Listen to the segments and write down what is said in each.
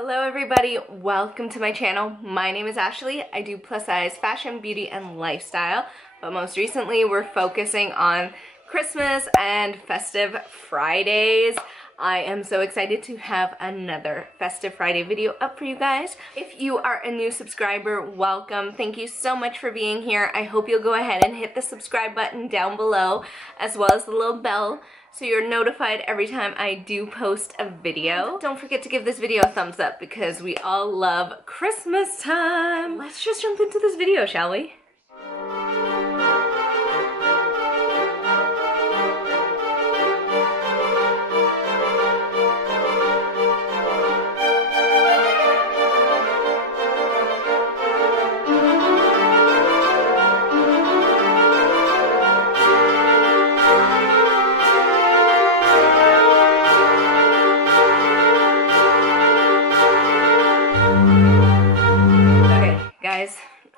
Hello everybody, welcome to my channel. My name is Ashley. I do plus size fashion, beauty, and lifestyle, but most recently we're focusing on Christmas and festive Fridays. I am so excited to have another festive Friday video up for you guys. If you are a new subscriber, welcome. Thank you so much for being here. I hope you'll go ahead and hit the subscribe button down below, as well as the little bell, so you're notified every time I do post a video. Don't forget to give this video a thumbs up because we all love Christmas time. Let's just jump into this video, shall we?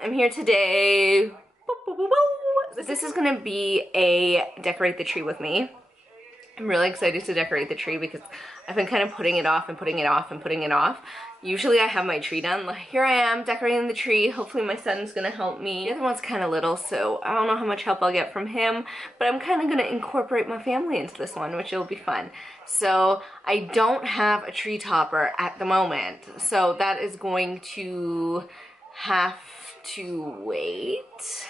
I'm here today. This is gonna be a decorate the tree with me. I'm really excited to decorate the tree because I've been kind of putting it off and putting it off and putting it off. Usually I have my tree done. Like, here I am decorating the tree. Hopefully my son's gonna help me. The other one's kind of little, so I don't know how much help I'll get from him, but I'm kind of gonna incorporate my family into this one, which will be fun. So I don't have a tree topper at the moment, so that is going to have to wait.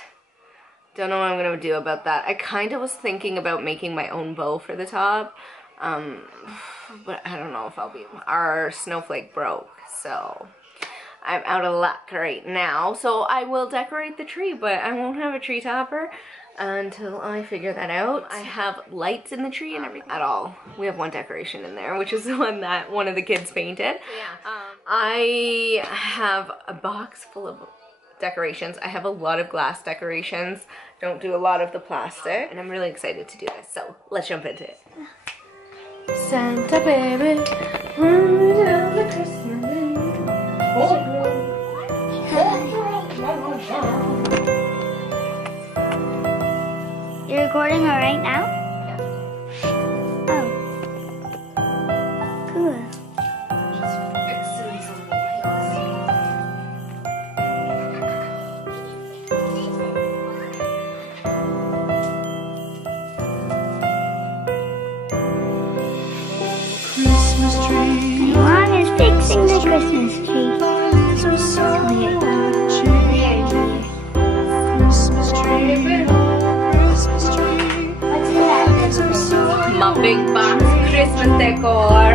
Don't know what I'm gonna do about that. I kind of was thinking about making my own bow for the top, but I don't know if I'll be. Our snowflake broke, so I'm out of luck right now. So I will decorate the tree, but I won't have a tree topper until I figure that out. I have lights in the tree and everything at all. We have one decoration in there, which is the one that one of the kids painted. Yeah. I have a box full of decorations. I have a lot of glass decorations. Don't do a lot of the plastic, and I'm really excited to do this. So let's jump into it. Santa baby, run down the Christmas. You're recording right now? Yeah. Oh. Cool. Mom is fixing the Christmas tree. My big box Christmas decor.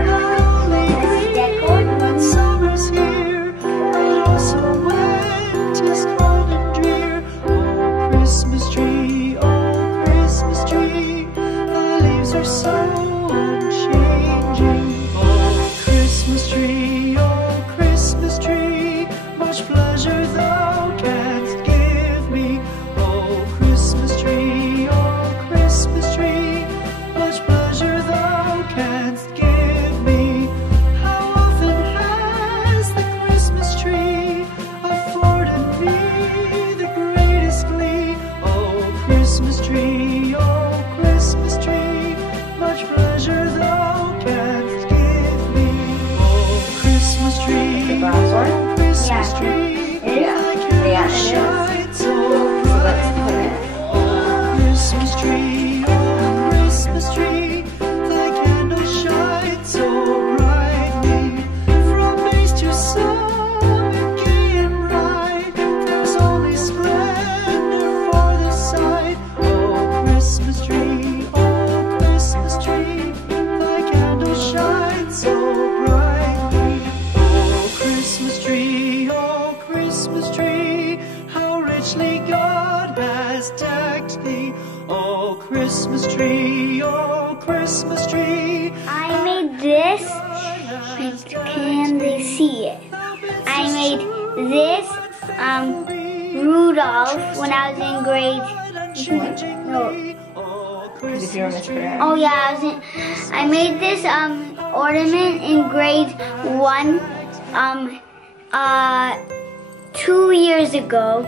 Christmas tree, oh Christmas tree. I made this. Can they see it? I made this Rudolph when I was in grade. No. Oh yeah, I made this ornament in grade 1 2 years ago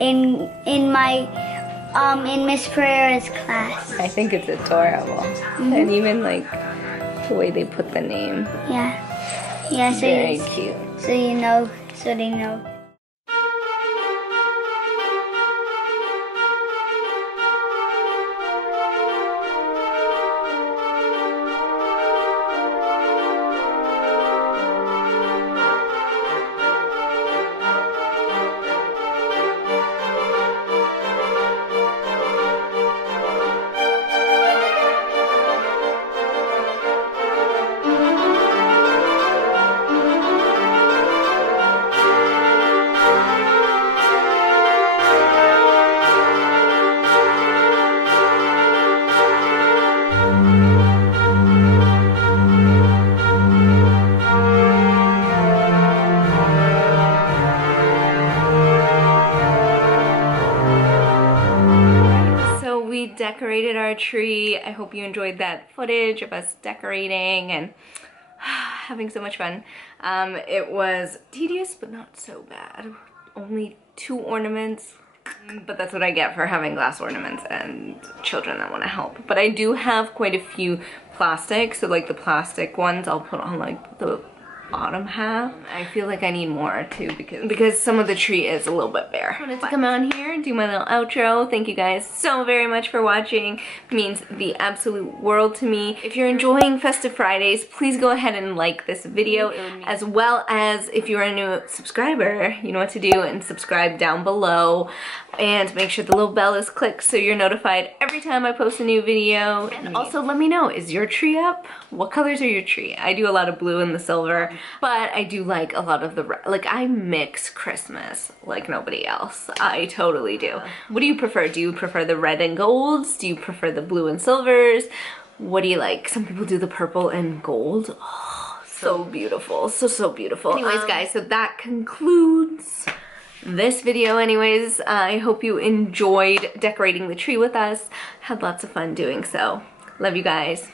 in my in Miss Pereira's class. I think it's adorable. And even like the way they put the name. Yeah. Yeah, so Very cute. so you know, so they know. We decorated our tree. I hope you enjoyed that footage of us decorating and having so much fun. It was tedious, but not so bad. Only 2 ornaments, but that's what I get for having glass ornaments and children that want to help. But I do have quite a few plastic, so like the plastic ones I'll put on like the bottom half. I feel like I need more too because some of the tree is a little bit bare. I wanted to come on here and do my little outro. Thank you guys so very much for watching. It means the absolute world to me. If you're enjoying Festive Fridays, please go ahead and like this video, as well as if you're a new subscriber, you know what to do, and subscribe down below. And make sure the little bell is clicked so you're notified every time I post a new video. And also let me know, is your tree up? What colors are your tree? I do a lot of blue and the silver, but I do like a lot of the red. Like I mix Christmas like nobody else. I totally do. What do you prefer? Do you prefer the red and golds? Do you prefer the blue and silvers? What do you like? Some people do the purple and gold. Oh, so beautiful. So beautiful. Anyways guys, so that concludes this video anyways. I hope you enjoyed decorating the tree with us. Had lots of fun doing so. Love you guys.